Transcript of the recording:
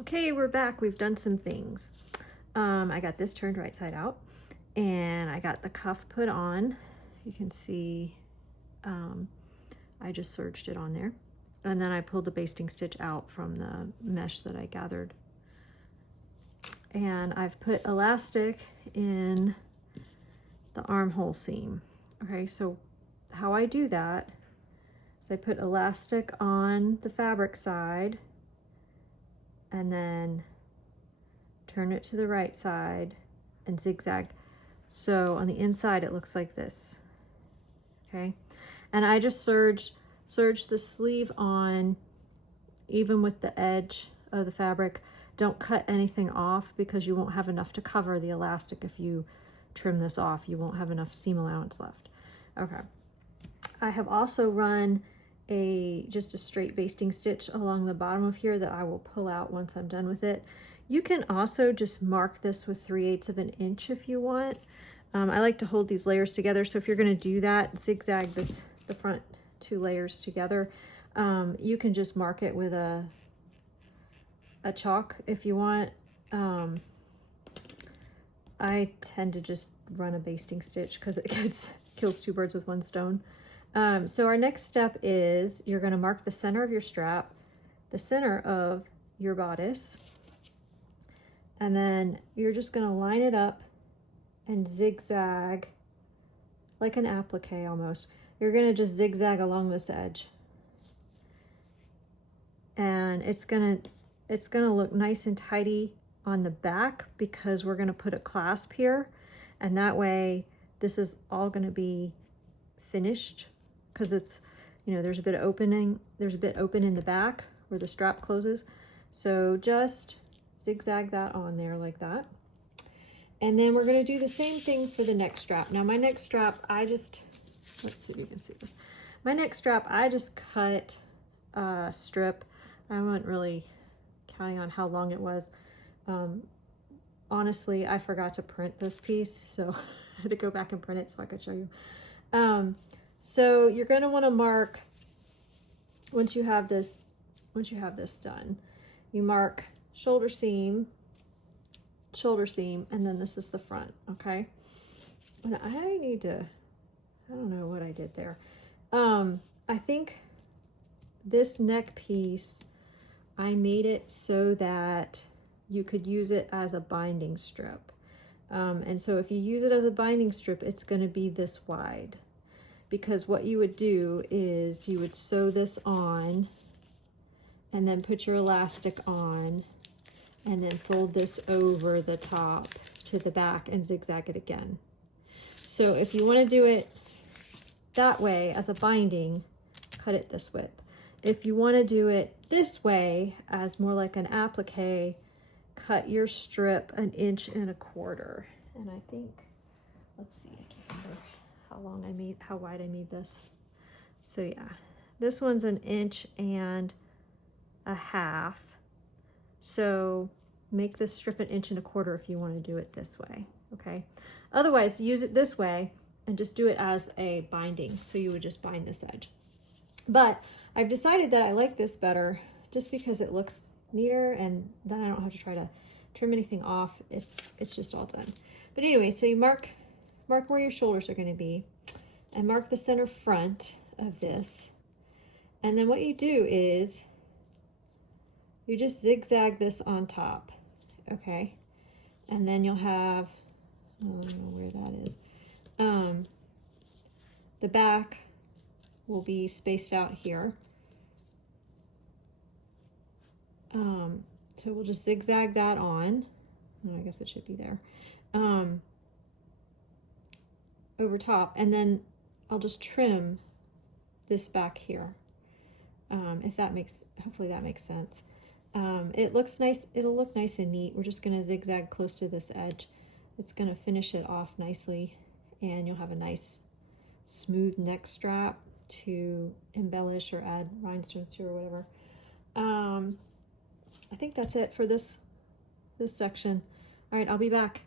Okay, we're back. We've done some things. I got this turned right side out, and I got the cuff put on. You can see I just serged it on there. And then I pulled the basting stitch out from the mesh that I gathered. And I've put elastic in the armhole seam. Okay, so how I do that is I put elastic on the fabric side and then turn it to the right side and zigzag. So on the inside it looks like this. Okay, and I just serged the sleeve on even with the edge of the fabric. Don't cut anything off because you won't have enough to cover the elastic. If you trim this off, you won't have enough seam allowance left. Okay, I have also run just a straight basting stitch along the bottom of here that I will pull out once I'm done with it. You can also just mark this with 3/8 of an inch if you want. I like to hold these layers together, so if you're going to do that, zigzag the front 2 layers together. You can just mark it with a chalk if you want. I tend to just run a basting stitch because it kills 2 birds with 1 stone. So our next step is you're going to mark the center of your strap, the center of your bodice, and then you're just going to line it up and zigzag like an applique almost. You're going to just zigzag along this edge, and it's going to look nice and tidy on the back because we're going to put a clasp here, and that way this is all going to be finished because it's, you know, there's a bit open in the back where the strap closes. So just zigzag that on there like that. And then we're going to do the same thing for the neck strap. Now my neck strap, let's see if you can see this. My neck strap, I just cut a strip. I wasn't really counting on how long it was. Honestly, I forgot to print this piece, so I had to go back and print it so I could show you. So you're going to want to mark, once you have this done, you mark shoulder seam, and then this is the front. Okay, and I don't know what I did there. I think this neck piece, I made it so that you could use it as a binding strip. And so if you use it as a binding strip, it's going to be this wide, because what you would do is you would sew this on and then put your elastic on and then fold this over the top to the back and zigzag it again. So if you want to do it that way as a binding, cut it this width. If you want to do it this way as more like an applique, cut your strip 1.25 inches. And I think, let's see, I can't remember how wide I made this. So yeah, this one's 1.5 inches. So make this strip 1.25 inches if you want to do it this way. Okay, otherwise use it this way and just do it as a binding. So you would just bind this edge. But I've decided that I like this better just because it looks neater, and then I don't have to try to trim anything off. It's just all done. But anyway, so you mark where your shoulders are going to be and mark the center front of this. And then what you do is you just zigzag this on top. Okay, and then you'll have, I don't know where that is. The back will be spaced out here. So we'll just zigzag that on. Oh, I guess it should be there. Over top, and then I'll just trim this back here. Hopefully that makes sense. It looks nice. It'll look nice and neat. We're just going to zigzag close to this edge. It's going to finish it off nicely, and you'll have a nice smooth neck strap to embellish or add rhinestones to or whatever. I think that's it for this section. All right, I'll be back.